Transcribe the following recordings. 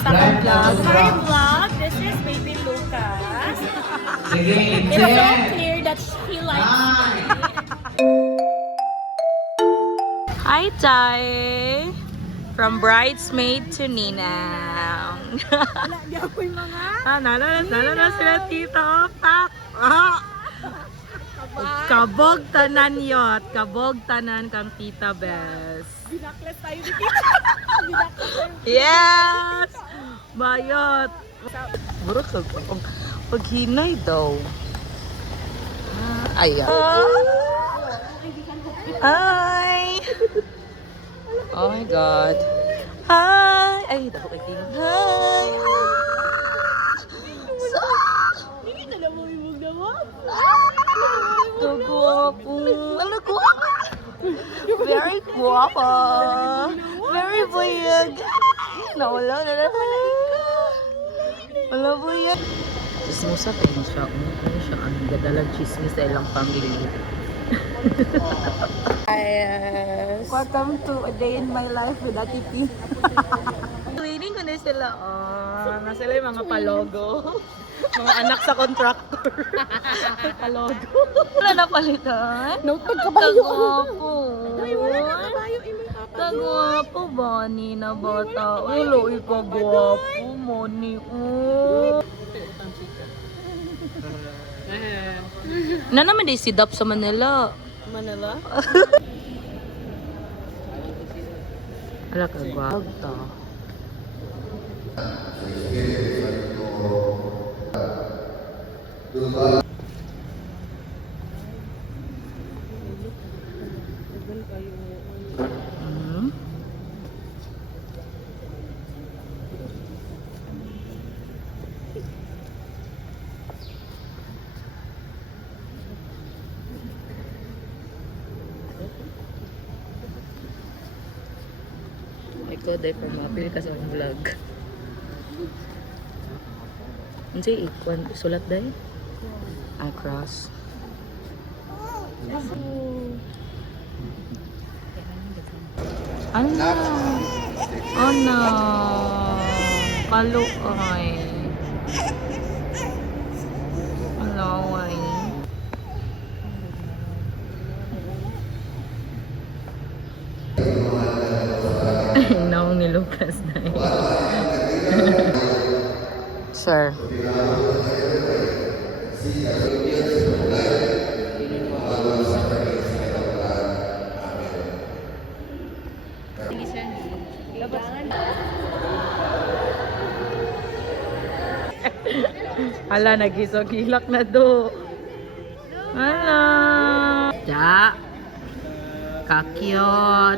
sa akong vlog. Hi vlog, this is baby Lucas. It's so clear that he likes me. Hi Tay! From bridesmaid to ninang. Di ako yung mga Nana sila tita. Pak! Kabog tanan yot. Kabog tanan kang tita Bes. binakles tayo ni Tita. Binakles tayo. Yes! Bayot. Burot ka pag hinay daw. Ayan. Hi! Oh my God. Hi! Ay, daw kayo. Hi! Hindi na mo yung magdawa. Guwapo. Ano guwapo? Very guwapo. Very buyag. Nawala na na. Wala buyag. Chismosa kayo siya. Ano siya? Ang gadalag chismis sa ilang pamilya. Yes. Welcome to a day in my life with Ati P. Waiting ko na sila. Nasa sila yung mga palogo. Mga anak sa contractor. Palogo. Wala na palitan? Notepad kabayo. Kagwapo. Uy, wala na kabayo. Kagwapo ba ni na bata? Ulo, ikagwapo. Moni. Na naman di sidap sa Manila. Manila? Ala kagwapo. Ikaw dahil pamapil ka sa vlog. Ano siya ikwan? Sulat dahil? Cross. Ano? Ano? Kaluoy. Alaway. Naong ni Lucas na yun. Sir. Hala, nagisog-hilak na do. Hala. Ja. Kakyot.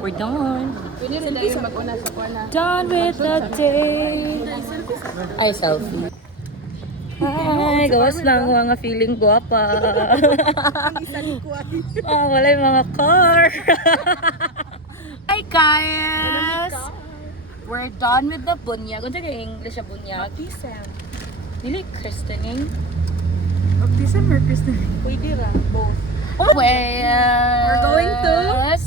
We're done. Pwede rin tayo mag-una sa kwana. Done with the day. Ay, selfie. Hi, gawas lang mga feeling guwapa. Ang isa ni Kuwai. Wala yung mga car. Hi guys! We're done with the bunyag. Kung kay English sa bunyag? Baptism. Dili christening. Baptism or Christian? Pwede ra. Both. Well, We're going to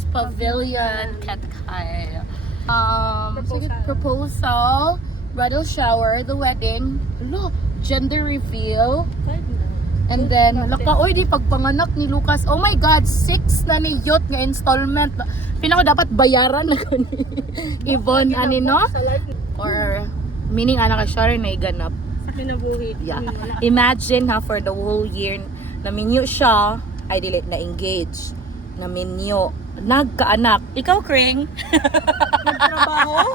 Pavilion Katkay. Proposal. Proposal, bridal shower, the wedding, gender reveal, and then oy di pagpanganak ni Lucas. Oh my God, 6 na ni Yot nga installment. Pinako dapat bayaran na ko ni Yvonne ani no? Or meaning anak ka siya rin na iganap. Sa kinabuhi. Yeah. Imagine ha, for the whole year na minyo siya, ay dili na engage, na minyo, nagkaanak. Ikaw, Kring? Nagtrabaho?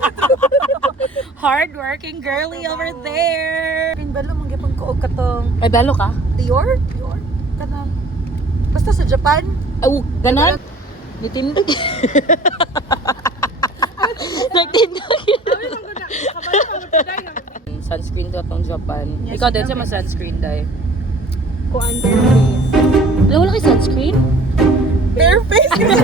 Hardworking girly over there. Pinbalo, manggipang koog katong Ay, balo ka? Dior? Dior? Kanang. Basta sa Japan? Oh, ganan? Nitindag. Nagtindag. Sunscreen to atong Japan. Yes, Ikaw din sa namin. sunscreen dahil. Ko underface. Wala kay sunscreen? Bare face kasi.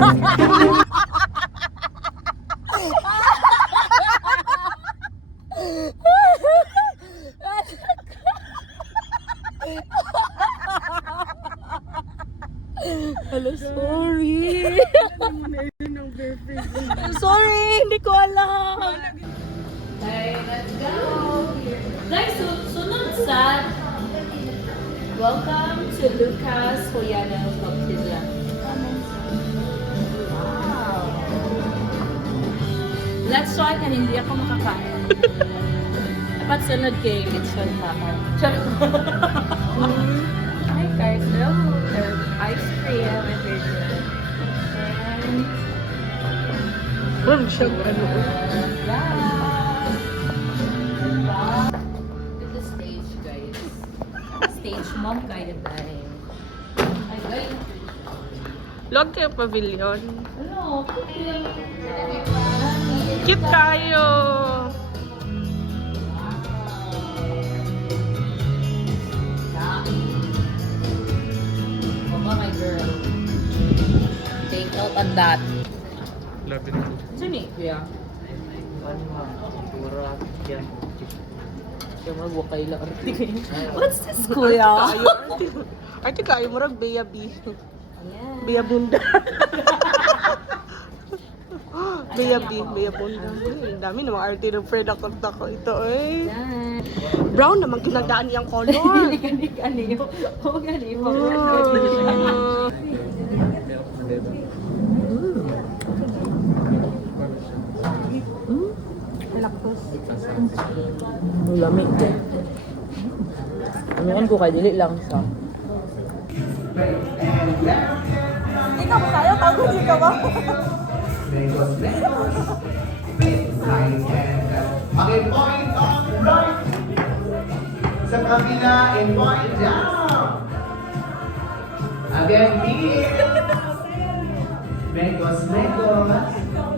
Hello, sorry. Ano mo na yun ng Sorry, hindi ko alam. Okay, let's go. Guys, sunod sa welcome to Lucas Hoyano's Baptism. Wow. Let's try na hindi ako makakain. Dapat sunod kay Kitchen Papa. Hi guys, no, there's ice cream and there's Ma'am, siya ano? Look at the stage, guys. Stage mom kaya tayo. Ay, guys. Log kayo pavilion. Ano? Cute kayo! Mama, my girl. Take out on that. Love it. Sini, kuya. What's this, kuya? Arte kayo, murag beya-bi. Ayan. Beya-bunda. Beya-bi, beya-bunda. Ang dami namang arte ng friend ako ito eh. Yan. Brown naman ginagdaan niyang color. Gani-gani. Oo, gani. Ang lamig ko. Ano ko kay dili lang siya. Hindi ka mo kaya, pagod di ka ba? Okay, point on right. Sa kabila and point down. Again, here. Mekos, mekos.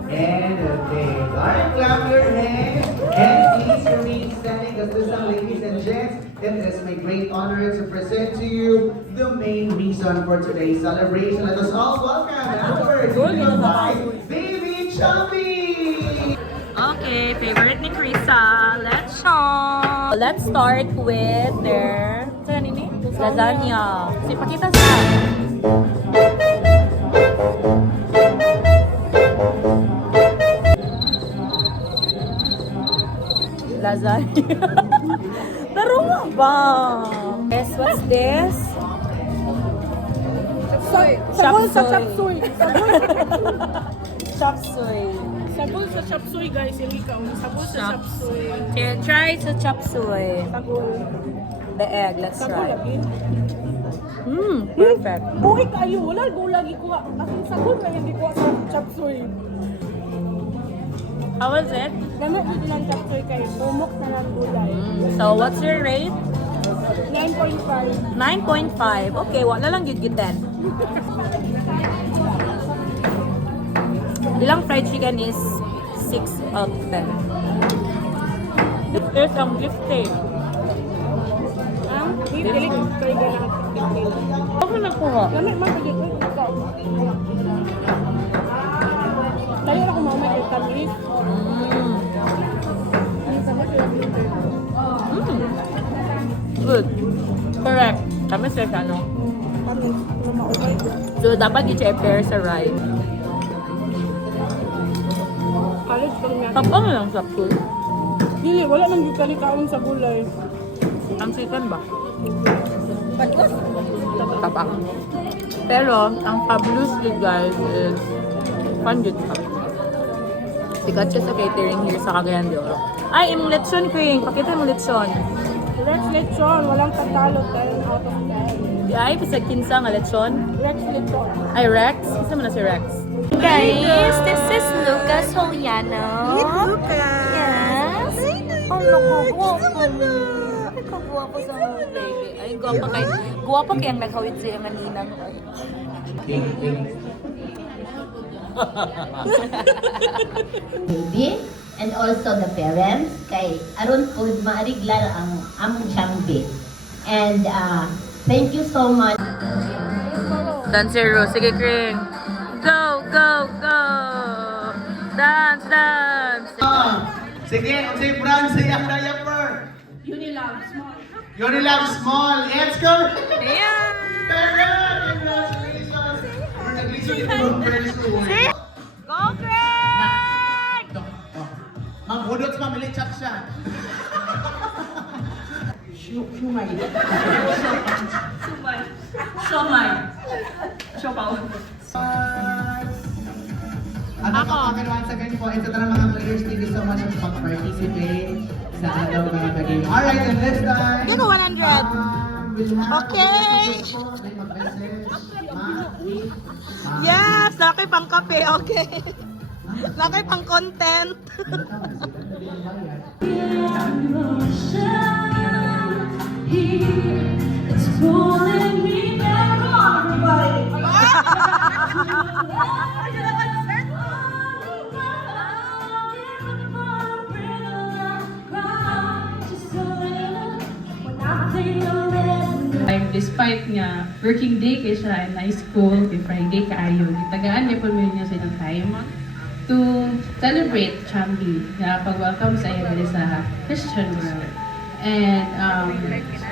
And okay. Alright, clap your hands. And please remain standing as this time, ladies and gents. It is my great honor to present to you the main reason for today's celebration. Let us all welcome our Baby Chubby! Okay, favorite ni Krisa. Let's show. Let's start with their lasagna. Si pakita sa. Lasagna. Pero nga ba? Yes, what's this? Chapsoy. Sabol sa chapsoy. Chop suey. Sabol sa chapsoy guys, yung ikaw. Sabol sa chapsoy. Try sa chop suey. Sagol. The egg, let's Sagol try. lagi. Perfect. Buhay kayo, wala lagi ko. Kasi sagol na hindi ko sa chapsoy. How was it? Gamit dito ng chapsoy kayo. Bumok na ng gulay. So, what's your rate? 9.5. 9.5. Okay, wala lang yun 10. Ilang fried chicken is 6 out of 10. There's some gift tape. Dili ko kayo ganang tingin. Ako nakuha. Gamit man pwede ko. Ikaw. Tayo na kung mamay yung tamis. Good. Correct. Kami sa ano. Tamis. Maubay. So, dapat i-pair sa rice. College pang natin. Tapos ano lang sa food? Dili, wala nang gikalikawin sa gulay. Ang chicken ba? Tapak. Pero, ang fabulous good guys is pandit ka. Sikat siya sa catering here sa Cagayan de Oro. Ay, imong lechon, Kring. Pakita mo lechon. Rex Lechon, walang tatalo dahil out of 10. Ay, pisag kinsa nga lechon. Rex Lechon. Ay, Rex? Isa mo na si Rex. Guys, this is Lucas Hoyano. Lucas! Yes. Oh, nakagwapo. Nakagwapo sa mga baby. Ay, guwapa kayang naghawid siya nga ninang. Baby and also the parents kay aron pod maariglan ang among jambi. And thank you so much. Dancero. Sige, Kring. Go, go, go! Dance, dance! Sige, unsay brand sa iyang diaper? Unilab Small. Let's go! Ayan! Congratulations! We're nag-listen to the friends to Go, At ako once again po, ito na mga players, thank you so much for pag-participate sa ating mga bagay. Alright, and this time, Yan, 100. we'll have Okay. Yes, laki pang kape, okay. Laki pang content. It's pulling me back. Come on, everybody. Despite nga working day kay siya and high school, kay Friday kaayo, gitagaan niya po niya sa inyong time to celebrate Chambi na pag-welcome sa iyo dito sa Christian world. And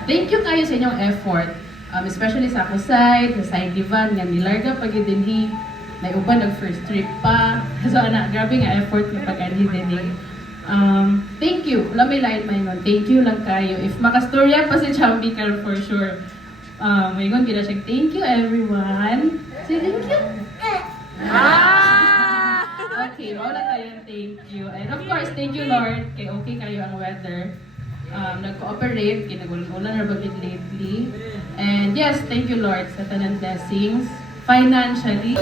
thank you kayo sa inyong effort, especially sa ako side, sa side divan, nga nilarga pag dinhi, may uban nag-first trip pa. So ana, grabe nga effort ng pag-anhi din. Thank you. Wala may lain may nun. Thank you lang kayo. If makastorya pa si Chambi karon for sure. May gon gina siya. Thank you everyone. Say thank you. Okay, wala tayo. Thank you. And of course, thank you Lord. Kay okay kayo ang weather. Nag-cooperate, kinagulan na bagit lately. And yes, thank you Lord sa tanang blessings. Financially.